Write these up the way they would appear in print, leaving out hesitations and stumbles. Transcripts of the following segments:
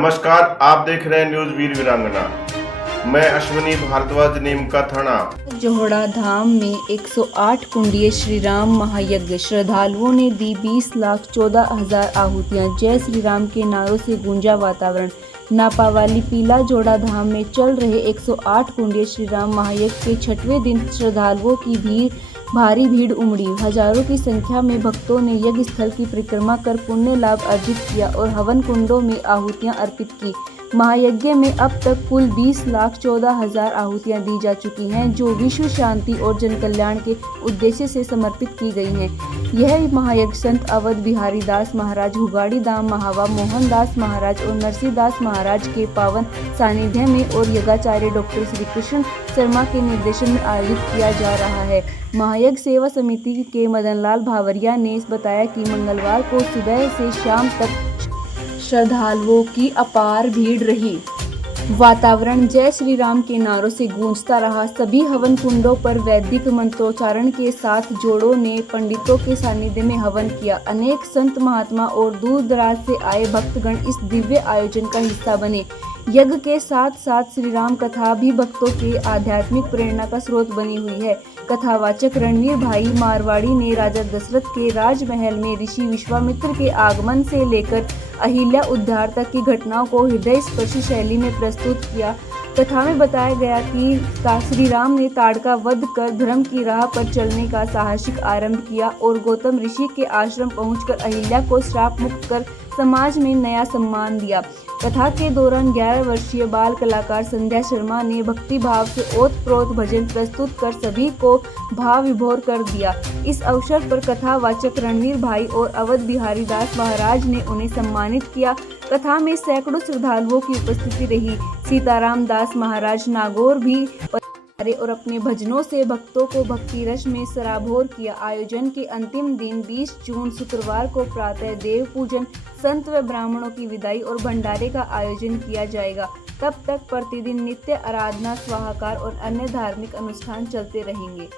नमस्कार, आप देख रहे हैं न्यूज वीर वीरांगना। मैं अश्विनी भारद्वाज, नीम का थाना। जोहड़ा धाम में 108 कुंडीय श्री राम महायज्ञ, श्रद्धालुओं ने दी 20,14,000 आहुतियां। जय श्री राम के नारों से गूंजा वातावरण। नापावाली पीला जोड़ा धाम में चल रहे 108 कुंडीय श्री राम महायज्ञ के 6वें दिन श्रद्धालुओं की भारी भीड़ उमड़ी। हजारों की संख्या में भक्तों ने यज्ञ स्थल की परिक्रमा कर पुण्य लाभ अर्जित किया और हवन कुंडों में आहुतियां अर्पित की। महायज्ञ में अब तक कुल 20,14,000 आहुतियां दी जा चुकी हैं, जो विश्व शांति और जन कल्याण के उद्देश्य से समर्पित की गई हैं। यह महायज्ञ संत अवध बिहारी दास महाराज, हुगाड़ी धाम महावा मोहन दास महाराज और नरसिंह दास महाराज के पावन सानिध्य में और यज्ञाचार्य डॉक्टर श्री कृष्ण शर्मा के निर्देशन में आयोजित किया जा रहा है। महायज्ञ सेवा समिति के मदनलाल भावरिया ने बताया कि मंगलवार को सुबह से शाम तक श्रद्धालुओं की अपार भीड़ रही। वातावरण जय श्री राम के नारों से गूंजता रहा। सभी हवन कुंडों पर वैदिक मंत्रोच्चारण के साथ जोड़ों ने पंडितों के सानिध्य में हवन किया। अनेक संत महात्मा और दूर दराज से आए भक्तगण इस दिव्य आयोजन का हिस्सा बने। यज्ञ के साथ साथ श्री राम कथा भी भक्तों के आध्यात्मिक प्रेरणा का स्रोत बनी हुई है। कथावाचक रणवीर भाई मारवाड़ी ने राजा दशरथ के राजमहल में ऋषि विश्वामित्र के आगमन से लेकर अहिल्या उद्धार तक की घटनाओं को हृदय स्पर्शी शैली में प्रस्तुत किया। कथा में बताया गया कि श्री राम ने ताड़का वध कर धर्म की राह पर चलने का साहसिक आरंभ किया और गौतम ऋषि के आश्रम पहुंचकर अहिल्या को श्राप मुक्त कर समाज में नया सम्मान दिया। कथा के दौरान 11 वर्षीय बाल कलाकार संध्या शर्मा ने भक्ति भाव से ओत-प्रोत भजन प्रस्तुत कर सभी को भाव विभोर कर दिया। इस अवसर पर कथावाचक रणवीर भाई और अवध बिहारी दास महाराज ने उन्हें सम्मानित किया। कथा में सैकड़ों श्रद्धालुओं की उपस्थिति रही। सीताराम दास महाराज नागौर भी और अपने भजनों से भक्तों को भक्ति रस में सराबोर किया। आयोजन के अंतिम दिन 20 जून शुक्रवार को प्रातः देव पूजन, संत व ब्राह्मणों की विदाई और भंडारे का आयोजन किया जाएगा। तब तक प्रतिदिन नित्य आराधना, स्वाहाकार और अन्य धार्मिक अनुष्ठान चलते रहेंगे।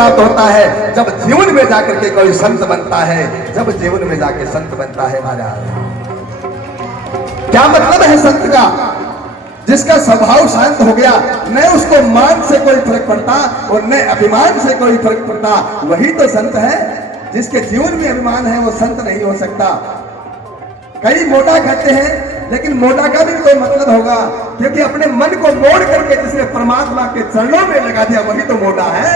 प्राप्त होता है जब जीवन में जाकर के कोई संत बनता है, जब जीवन में जाके संत बनता है महाराज। क्या मतलब है संत का? जिसका स्वभाव शांत हो गया, न उसको मान से कोई फर्क पड़ता और न अभिमान से कोई फर्क पड़ता, वही तो संत है। जिसके जीवन में अभिमान है वो संत नहीं हो सकता। कई मोटा कहते हैं, लेकिन मोटा का भी कोई मतलब होगा, क्योंकि अपने मन को मोड़ करके जिसने परमात्मा के चरणों में लगा दिया वही तो मोटा है,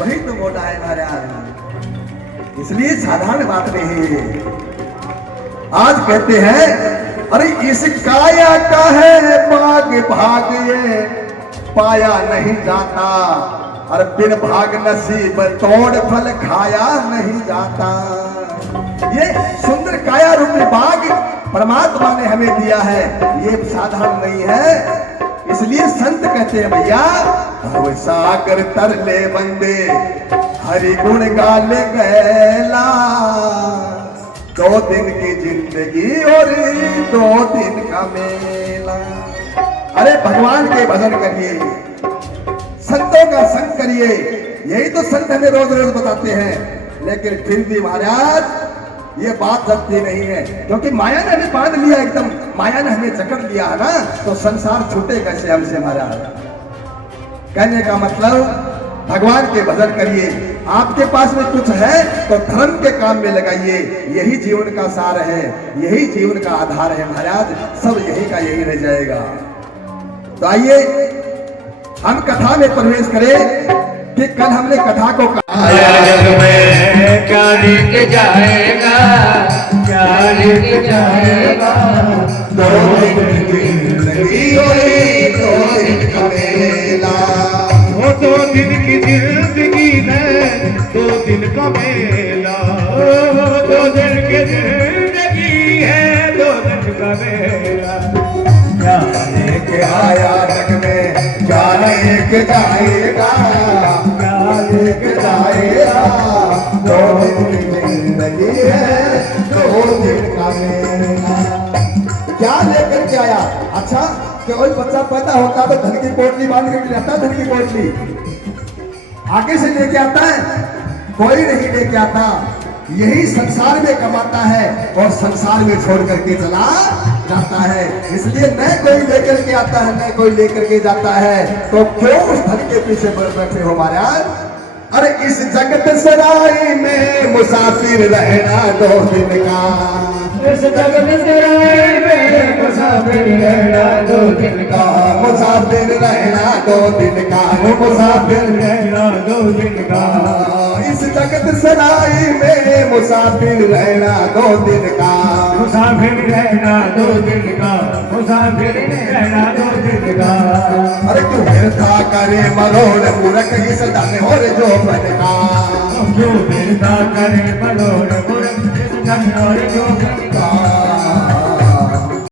वही तो मोटा है महाराज। इसलिए साधारण बात नहीं है। आज कहते हैं अरे इस काया का है भाग भाग, ये पाया नहीं जाता, और बिन भाग नसीब तोड़ फल खाया नहीं जाता। ये सुंदर काया रूपी बाग परमात्मा ने हमें दिया है, ये साधारण नहीं है। इसलिए संत कहते हैं भैया, भव सागर तरले बंदे हरि गुण गाले गैला, 2 दिन की जिंदगी और 2 दिन का मेला। अरे भगवान के भजन करिए, संतों का संग करिए, यही तो संत हमें रोज रोज बताते हैं। लेकिन फिर भी महाराज ये बात सत्य नहीं है, क्योंकि माया ने हमें बांध लिया, एकदम माया ने हमें जकड़ लिया है ना, तो संसार छूटे कैसे हमसे महाराज। कहने का मतलब भगवान के भजन करिए, आपके पास में कुछ है तो धर्म के काम में लगाइए, यही जीवन का सार है, यही जीवन का आधार है महाराज। सब यही का यही रह जाएगा। तो आइए हम कथा में प्रवेश करें कि कल हमने कथा को कहा जग में क्या लेके जाएगा, क्या लेके जाएगा, 2 दिन की जिंदगी और 2 दिन का मेला। 2 दिन की जिंदगी है, 2 दिन का मेला, 2 दिन की जिंदगी है, 2 दिन का मेला। क्या लेके आया जग में, क्या लेके जाएगा, क्या लेके जाएगा, 2 दिन की जिंदगी है, 2 दिन का मेला। क्या लेकर के आया? अच्छा, कोई बच्चा पैदा होता तो धन की पोटली बांध के रहता, धन की पोटली आगे से लेके आता है, कोई नहीं लेके आता। यही संसार में कमाता है और संसार में छोड़ करके चला जाता है। इसलिए न कोई लेकर के आता है, न कोई लेकर के जाता है, तो क्यों उस धन के पीछे बैठे हो महाराज? अरे इस जगत सराय में मुसाफिर रहना 2 दिन का, इस जगत सराय में मुसाफिर रहना 2 दिन का, मुसाफिर रहना 2 दिन का, मुसाफिर रहना 2 दिन का। इस जगत सराय में मुसाफिर रहना 2 दिन का, मुसाफिर रहना 2 दिन का, मुसाफिर रहना 2 दिन का। अरे तू व्यर्था करे मरोड़ मूर्ख इस धन और जो बन का, जो व्यर्था करे मरोड़ मूर्ख इस धन और जो बन का।